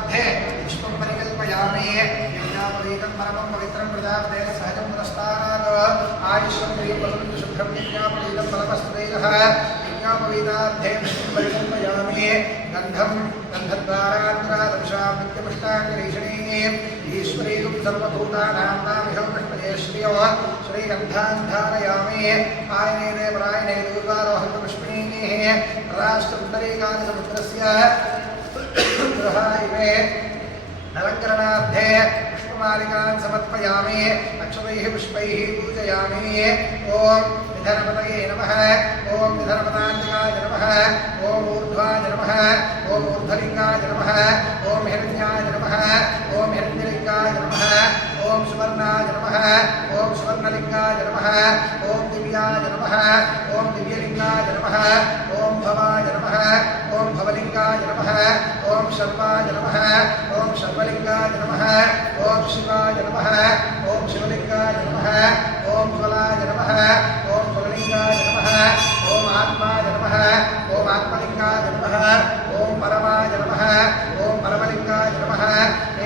यज्ञोपवीतार्थे पुष्पं परिकल्पयामि यज्ञोपवीतं परमं पवित्रं प्रजापतेन सहजं पुरस्तारात् आयुष्यं प्रियं शुभ्रं यज्ञोपवीतं फलमस्तुतेजः यज्ञोपवीतार्थे पुष्पं परिकल्पयामि गन्धं गन्धद्वारान्तरादंशां नित्यपुष्टाङ्गरीषणे ईश्वरीं सर्वभूतानां नामिहं कृष्णये श्रियो श्रीगन्धान् धारयामि आयनेने परायणे दूर्वारोहन्तपुष्पिणीः राष्ट्रपुण्डरीकान्तसमुद्रस्य गृहायिमे अलङ्करणार्थे पुष्पमालिकान् समर्पयामि अक्षतैः पुष्पैः पूजयामि ॐ निधनपतये नमः ॐ निधनपतान्तिकाय नमः ॐ ऊर्ध्वाय नमः ॐ ऊर्ध्वलिङ्गाय नमः ॐ हिरण्याय नमः ॐ हिरण्यलिङ्गाय नमः ॐ सुवर्णाय नमः ॐ सुवर्णलिङ्गाय नमः ॐ दिव्याय नमः ॐ दिव्यलिङ्गाय नमः ॐ भवाय नमः ॐ भवलिङ्गाय नमः ॐ शर्वाय नमः ॐ शर्वलिङ्गाय नमः ॐ शिवाय नमः ॐ शिवलिङ्गाय नमः ॐ ज्वलाय नमः ॐ ज्वललिङ्गाय नमः ॐ आत्माय नमः ॐ आत्मलिङ्गाय नमः ॐ परमाय नमः ॐ परमलिङ्गाय नमः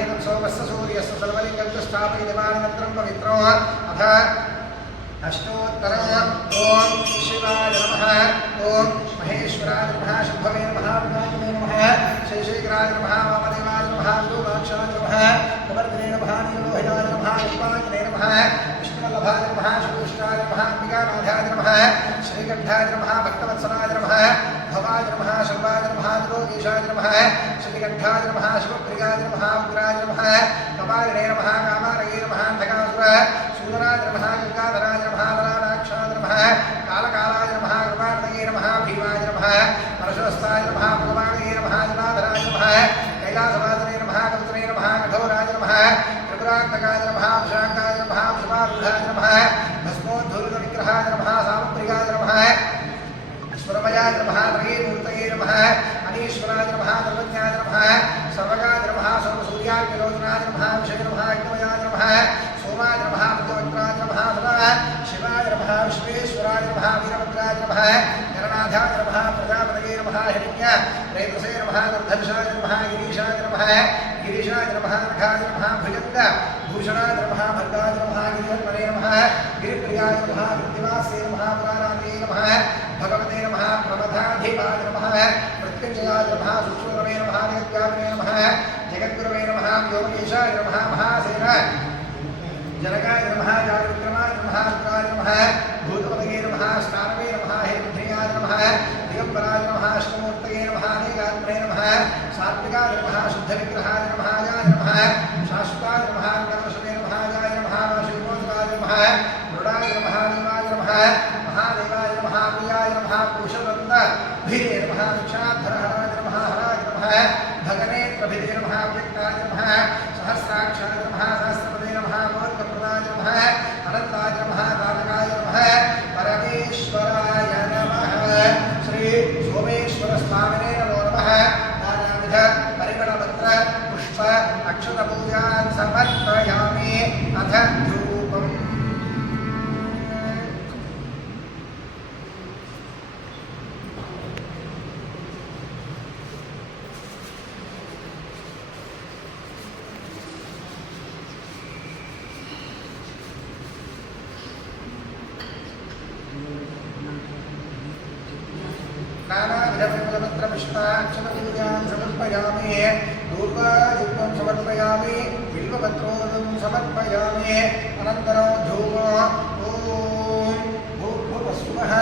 एतं सोमस्य सूर्यस्य सर्वलिङ्गं च स्थापयितवानन्तरं पवित्रो अथ अष्टोत्तरम् ॐ शिवाय नमः ॐ महेश्वराय नमः शम्भवे नमः विनायकाय नमः शेषेकराय नमः वामदेवाय नमः लोकाक्षाय नमः कवर्धने नमः नीलोहिताय नमः विष्णुपाय नमः विष्णुवल्लभाय नमः श्रीकृष्णाय नमः अंबिकानाथाय नमः श्रीकण्ठाय नमः भक्तवत्सलाय नमः भवाय नमः शर्वाय नमः त्रिलोकेशाय नमः श्रीकण्ठाय नमः शिवप्रियाय नमः उग्राय नमः कपालिने नमः कामारये नमः अंधकासुर सूदराय नमः गंगाधराय नमः नराणाक्षाय नमः कालकालाय नमः कृपाणये नमः भीमाय नमः परशुस्ताय नमः भगवानये नमः जनाधराय नमः कैलासवासने नमः कवचने नमः कठोराय नमः त्रिपुरान्तकाय नमः विशाखाय नमः शुभारूढाय नमः भस्मोद्धूलितविग्रहाय नमः सामप्रियाय नमः ईश्वरमयाय नमः त्रयीमूर्तये नमः अनीश्वराय नमः सर्वज्ञाय नमः सर्वगाय नमः सर्वसूर्याग्निलोचनाय नमः विषय नमः अग्निमयाय नमः सोमाय नमः भगवत्राय नमः सदा शिवाय नमः विश्वेश्वराय नमः वीरभद्राय नमः गणनाथाय नमः प्रजापतये नमः हिरण्य रेतसे नमः गर्धर्षाय नमः गिरीशाय नमः नखाय नमः भुजंग भूषणाय नमः भद्राय नमः गिरिहन्मने नमः गिरिप्रियाय नमः कृत्तिवासे नमः पुराणाते नमः भगवते नमः प्रमथाधिपाय नमः प्रत्यञ्जयाय नमः सूक्ष्मरवे नमः जगद्व्यापिने नमः जगद्गुरवे नमः योगेशाय नमः महासेन जनकाय नमः जागविक्रमाय नमः रुद्राय नमः भूतपतये नमः स्थानवे नमः हेमध्रियाय नमः दिगम्बराय नमः अष्टमूर्तये नमः अनेकात्मने नमः सात्विकाय नमः शुद्धविग्रहाय नमः याय नमः शाश्वताय नमः कर्मशवे नमः याय नमः वासुदेवाय नमः मृडाय नमः देवाय नमः महादेवाय नमः प्रियाय नमः पुरुषवृन्द भिरे नमः दक्षाधरहराय नमः हराय नमः भगने प्रभिदे नमः व्यक्ताय नमः सहस्राक्षाय नमः सहस्रपदे नमः मोर्कप्रदाय नमः अनन्ताय नमः तारकाय नमः परमेश्वराय नमः श्री सोमेश्वरस्वामिने नमो नमः नानाविध परिमलपत्र पुष्प अक्षतपूजान् समर्पयामि अथ धूपम् नानाविधपत्रपुष्पाक्षतपूजान् समर्पयामि दूर्वायुक्तं समर्पयामि बिल्वपत्रोदं समर्पयामि अनन्तरं धूमो ॐ भूर्भुवस्सुवः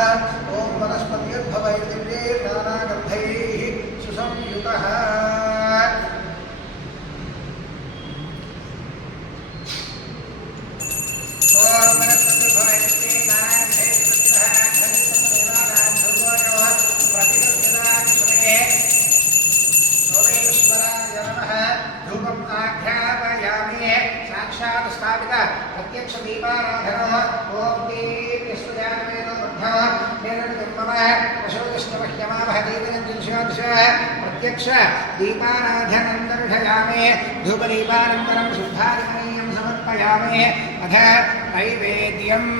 ॐ वनस्पतिर्भवैर्दिव्ये नानागन्धैः सुसंयुतः प्रत्यक्ष दीपाराधनः ओम दीप्यस्वजानमेनो बुद्धः निरन्तरमः अशोकश्चमह्यमावह दीपनञ्जलिशादश प्रत्यक्ष दीपाराधनं दर्शयामि धूपदीपानन्तरं शुद्धादिमनीयं समर्पयामि अथ नैवेद्यम्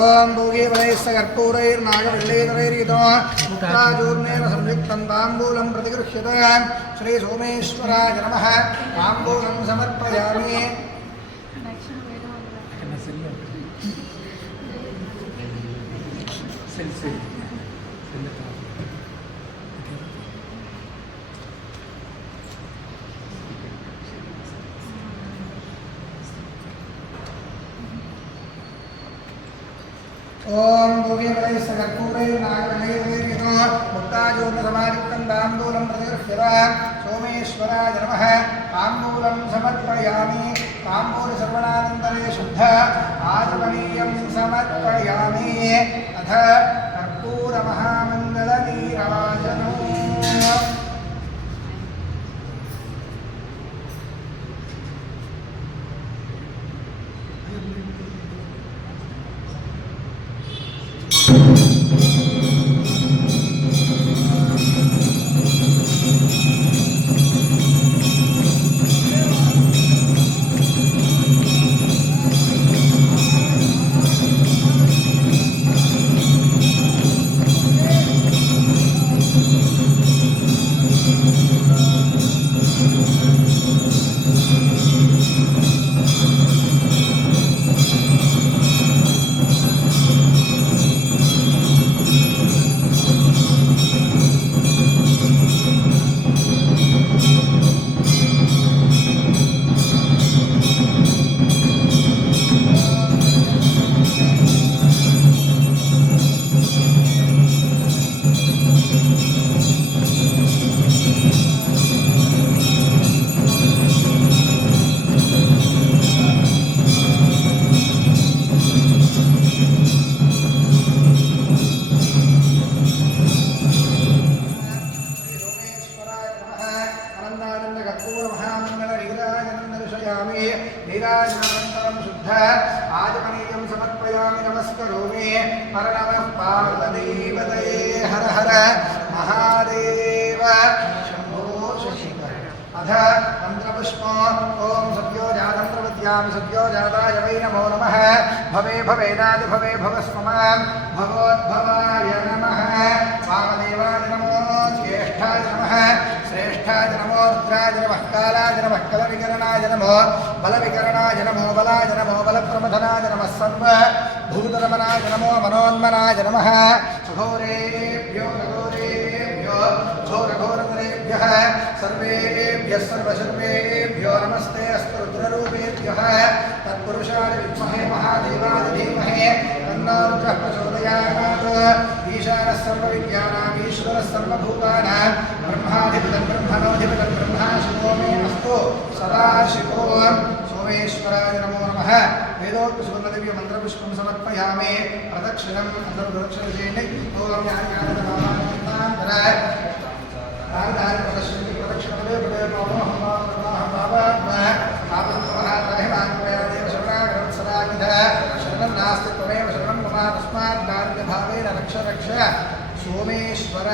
ओम भोगीवलैश्च कर्पूरैर्नागवल्लीधरैर्युतो मुक्ताचूर्णेन संयुक्तं ताम्बूलं प्रतिगृह्यते श्रीसोमेश्वराय नमः ताम्बूलं समर्पयामि ओम भोगीवलैश्च कर्पूरैर्नागवल्लीधरैर्युतो मुक्ताचूर्णसमायुक्तं ताम्बूलं प्रतिगृह्यते सोमेश्वराय नमः ताम्बूलं समर्पयामि ताम्बूलसर्वणानन्तरे शुद्ध आचमनीयं समर्पयामि अथ कर्पूरमहामङ्गलनीराजनम् नीराजनानन्तरं शुद्ध आचमनीयं समर्पयामि नमस्करोमि हर नमः पार्वतीपतये हर हर महादेव शम्भो शशिकर अथ मन्त्रपुष्पो ॐ सद्यो जातं प्रपद्यामि सद्यो जाताय वै नमो नमः भवे भवेनादि भवे भवस्ममां भवोद्भवाय नमः वामदेवाय नमो ज्येष्ठाय नमः श्रेष्ठाय नमो रुद्राय नमः कालाय नमः कलविकरणाय नमो बलविकरणाय नमो बलाय नमो बलप्रमथनाय नमः सर्वभूतरमणाय नमो मनोन्मनाय नमः घोरेभ्यो घोरेभ्यो घोरघोरतरेभ्यः सर्वेभ्यः सर्वशर्वेभ्यो नमस्ते अस्तु रुद्ररूपेभ्यः तत्पुरुषाय विद्महे महादेवाय धीमहि तन्नो रुद्रः प्रचोदयात् ईशानः सर्वविद्यानाम् ईश्वरः सर्वभूतानां ब्रह्माधिपतिं ब्रह्मणोऽधिपतिं ब्रह्मा शिवो मे अस्तु सदाशिवो सोमेश्वराय नमो नमः वेदोक्त सुवर्णदिव्य मन्त्रपुष्पं समर्पयामि प्रदक्षिणम् अन्तर् प्रदक्षिणेन ओम ज्ञानकारणतान्तर आधार प्रदक्षिण प्रदक्षिणवे प्रदे नमः देव शरणागतं सदाविध शरणं नास्ति त्वमेव शरणं मम तस्मात् दारिद्र्यभावेन रक्ष रक्ष सोमेश्वर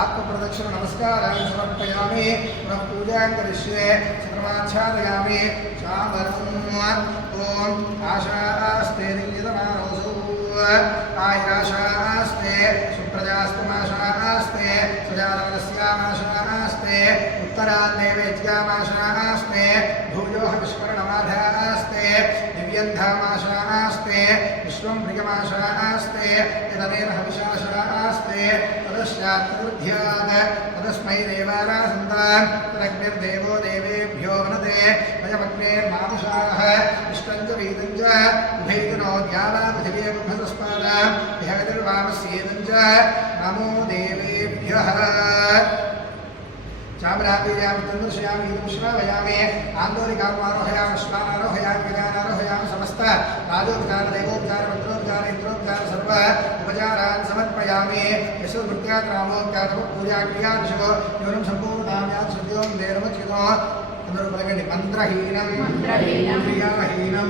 आत्मप्रदक्षिण नमस्कारान् समर्पयामि पुनः पूजां करिष्ये चक्रमाच्छादयामि चामरम् ॐ आशास्ते दिव्यतमानोऽसौ आयुराशास्ते सुप्रजास्तमाशास्ते सुजातवदस्यामाशास्ते उत्तरान्देवेज्यामाशास्ते भूयोः विष्करणमाधास्ते दिव्यन्धामाशास्ते विश्वं प्रियमाशास्ते यदनेन हविषाशास्ते तदस्यात्तदुर्ध्यात् तदस्मै देवारासन्तां तदग्निर्देवो देवेभ्यो वनते वयमग्नेर्मानुषाः इष्टं च वीतं च उभयतिनो द्यावा पृथिवी बुद्धतस्मादां विहगतिर्वामस्येदं च नमो देवेभ्यः चामरापीयामि चन्द्रशयामि इदं श्रावयामि आन्दोलिकामारोहयामि श्वानारोहयामि गजानारोहयामि समस्त राजोपचार देवोपचार मन्त्रोपचार इन्द्रोपचार सर्व उपचारान् समर्पयामि यशोभृत्यात् रामोपचार पूजा क्रियादिशो न्यूनं सम्पूर्णतां यात् सद्यों देवमच्युतो అందరూ పలకండి మంత్రహీనం క్రియాహీనం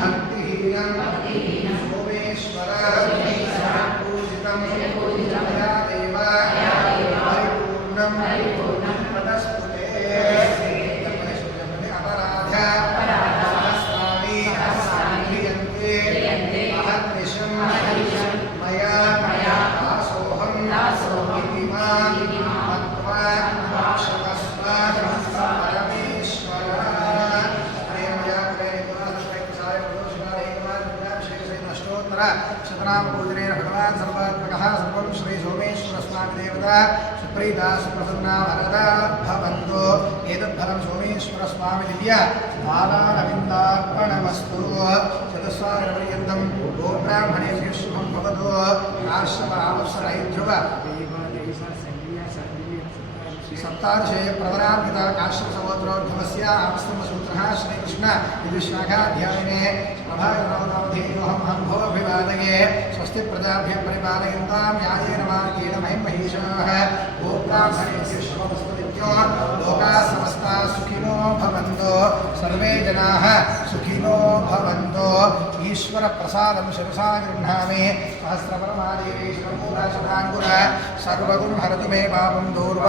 భక్తిహీనం సోమేశ్వర పూజితం మయా దేవ పరిపూర్ణం తదస్తుతే అపరాధ సహస్రాణి క్రియంతే మహద్విష भगवान् सर्वात्मकः सर्वं श्री सोमेश्वरस्वामिदेवता सुप्रीता सुप्रसन्ना वरदा भवन्तु एतद्फलं सोमेश्वरस्वामि दिव्य पादारविन्दार्पणमस्तु चतुस्वागपर्यन्तं गोब्राह्मणेभ्यः शुभं भवतु काश्यपावसरैध्रुव सप्तादशे प्रवरान्विता काश्यपसहोत्रोद्भवस्य आपस्तम्भसूत्रः श्रीकृष्ण विदुशाखाध्यायने प्रभाकरवधेयोऽहं भोऽभिवादये स्वस्ति प्रजाभ्यः परिपालयन्तां न्यायेन मार्गेण महीं महिषाः गोब्राह्मणेभ्यः शुभमस्तु नित्यो लोकाः समस्ताः सुखिनो भवन्तु सर्वे जनाः सुखिनो भवन्तु ईश्वरप्रसादं शिरसा गृह्णामि सहस्रपरमादेवीश्वरमूलाशताङ्कुर सर्वगुं हरतु मे पापं दूर्व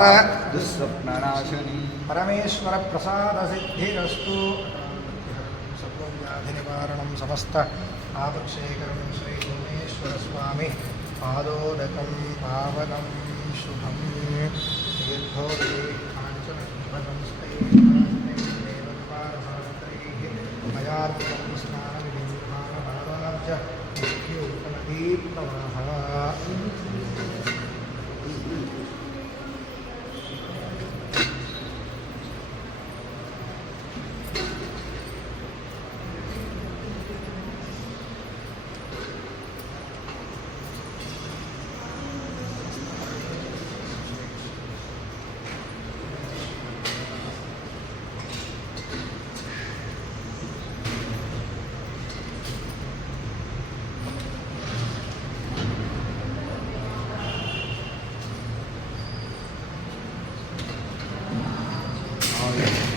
दुःस्वप्ननाशिनी परमेश्वरप्रसादसिद्धिरस्तु सर्वव्याधिनिवारणं समस्त आपक्षेकरं श्री सोमेश्वरस्वामि पादोदकं पावनं शुभं दीर्घोदे मयार्पितं स्नानविधिर्भारभाराब्ज मुख्योत्तमदीप्रवाहः Oh, yeah.